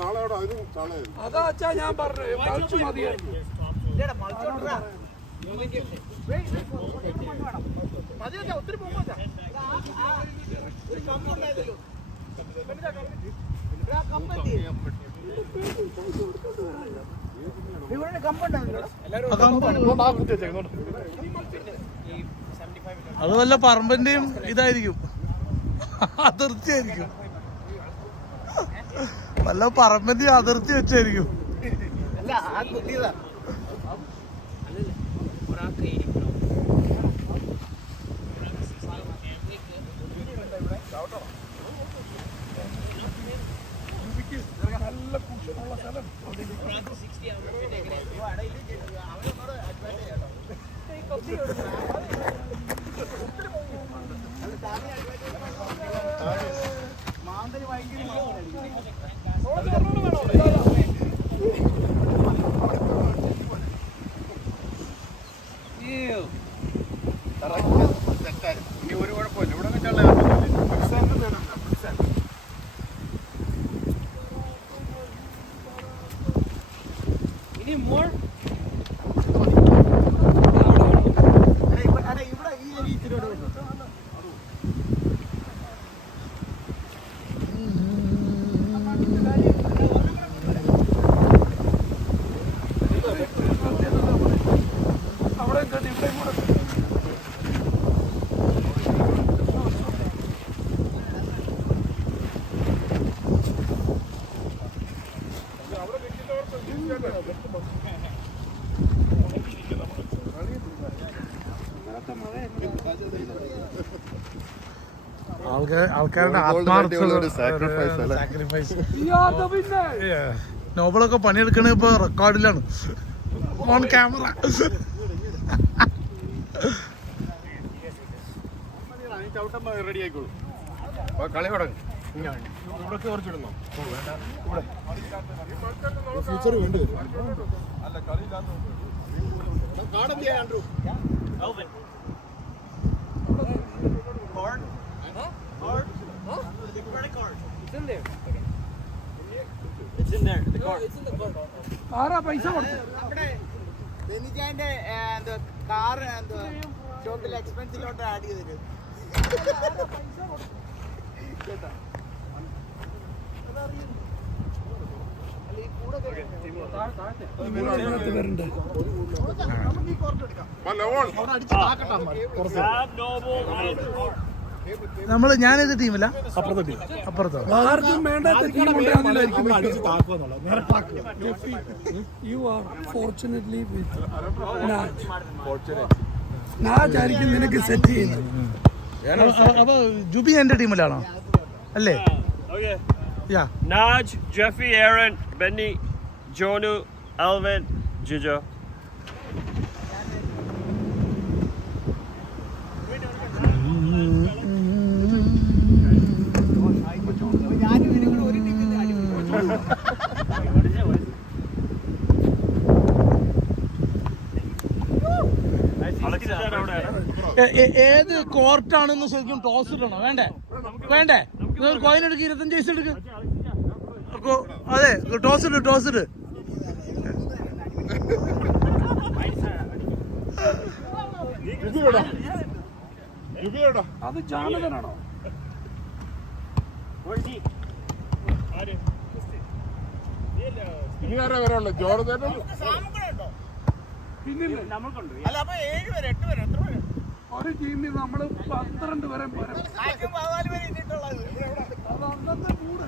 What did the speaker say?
നാളെ അവിടെ അതിനും ചാള അതാ അച്ഛാ ഞാൻ പറഞ്ഞു മതിയായിരുന്നു. ഒത്തിരി പോകുമ്പോ അത് വല്ല പറമ്പിന്റെയും ഇതായിരിക്കും, അതിർത്തിയായിരിക്കും, വല്ല പറമ്പിന്റെയും അതിർത്തി വെച്ചായിരിക്കും. നല്ല കുഷനുള്ള സ്ഥലം. മാന്തല് ഭയങ്കര ഇനി ഒരു കുഴപ്പമില്ല. ഇവിടെ വെച്ചാൽ ഇനി മോൾ ആൾക്കാരുടെ സാക്രിഫൈസ്. നോബലൊക്കെ പണിയെടുക്കണ ഇപ്പൊ റെക്കോർഡിലാണ്, ഓൺ ക്യാമറ. റെഡി ആയിക്കോളൂ. കളി തുടങ്ങും. ഇവിടെ കുറച്ചിടുന്നോ? ഫ്യൂച്ചർ വേണ്ടി വരും. അല്ല കളിയില്ലാന്ന് കാണുന്നില്ല. ആൻഡ്രൂ ആരാ പൈസ കൊടുത്തു? കാർ ഷോപ്പിൽ എക്സ്പെൻസിലോട്ട് ആഡ് ചെയ്തിട്ട് ഞാനേത് ടീമില്ല, അപ്പുറത്തോ ആർക്കും വേണ്ടാത്ത യു ആർ ഫോർച്ചുനേറ്റ്ലി വിത്ത് നാജ് ആയിരിക്കും നിനക്ക് സെറ്റ് ചെയ്യുന്നത്. അപ്പൊ ജുബി എന്റെ ടീമിലാണോ അല്ലേ? Naj, Jeffy, Aaron, Benny, Jonu, Alvin, Jijo. ഏത് കോർട്ടാണെന്ന് ശരിക്കും ടോസ് ഇടണോ? വേണ്ടേ? കോയിൻ എടുക്ക്, 25 പൈസ എടുക്ക്. അതെ, ടോസ് ഇട്. അത് ജാനകനാണോ? ഇനി ആരാ വരാനുള്ള? ജോർജ് പിന്നില്ലേ ഒരു ടീമിൽ നമ്മള് 12 വരെ പോരാ. അത് അന്നത്തെ കൂടെ